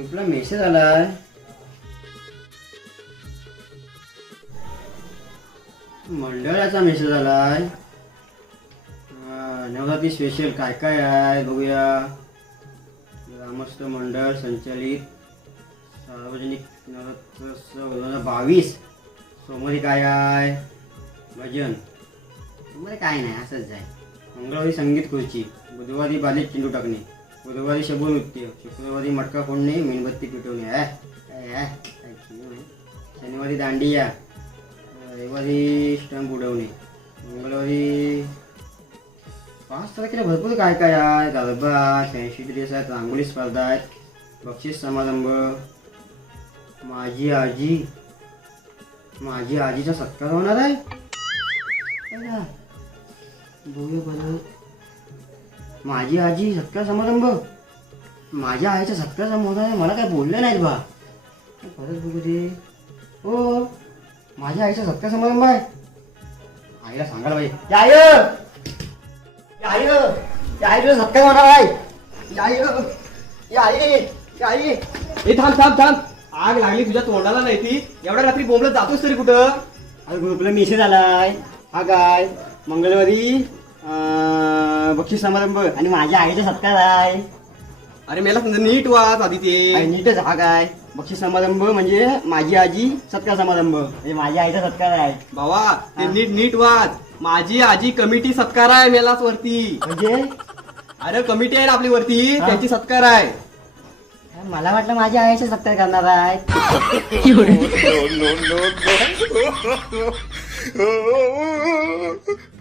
आपला मेसेज आलाय? मंडळाचा मेसेज आलाय. नवरात्री स्पेशल काय काय आहे बघूया. ग्रामस्थ मंडळ संचालित सार्वजनिक नवरात्रोत्सव दोन हजार बावीस. सोमवारी काय आहे? भजन. सोमवारी काय नाही असंच आहे. मंगळवारी संगीत खुर्ची. बुधवारी बालेत चेंडू टाकणे. बुधवारी शबू नृत्य शुक्रवारी मटका फोडणे मेणबत्ती पिटवणे आहे शनिवारी दांडिया रविवारी स्टंप उडवणे मंगळवारी पाच तारखेला भरपूर काय काय आहे गरबा शहाऐंशी ड्रेस आहेत रांगोळी स्पर्धा आहेत बक्षीस समारंभ माझी आजी माझी आजीचा सत्कार होणार आहे बघू बरं माझी आजी सत्कार समारंभ. माझ्या आईचा सत्कार समारंभ आहे मला काय बोलले नाहीत बा. परत बघू दे. हो माझ्या आईचा सत्कार समारंभ आहे. आईला सांगायला पाहिजे. या आई आई सत्कार या आई आई आई ए थांब थांब थांब. आग लागली तुझ्या तोंडाला नाही ती. एवढ्या रात्री बोंबलत जातोस तरी कुठं? अरे ग्रुपला मेसेज आलाय हा काय? मंगळवारी अं, बक्षीस समारंभ. आणि माझ्या आईचा सत्कार आहे. अरे मेला समजा नीट वाच आधी ते. नीटच हा काय? बक्षीस समारंभ म्हणजे माझी आजी सत्कार समारंभ. म्हणजे माझ्या आईचा सत्कार आहे. बाबा ते नीट नीट वाच. माझी आजी कमिटी सत्कार आहे मेलाच वरती. म्हणजे? अरे कमिटी आहे ना आपली वरती हा. त्याची सत्कार आहे. मला वाटलं माझ्या आईचा सत्कार करणार आहे.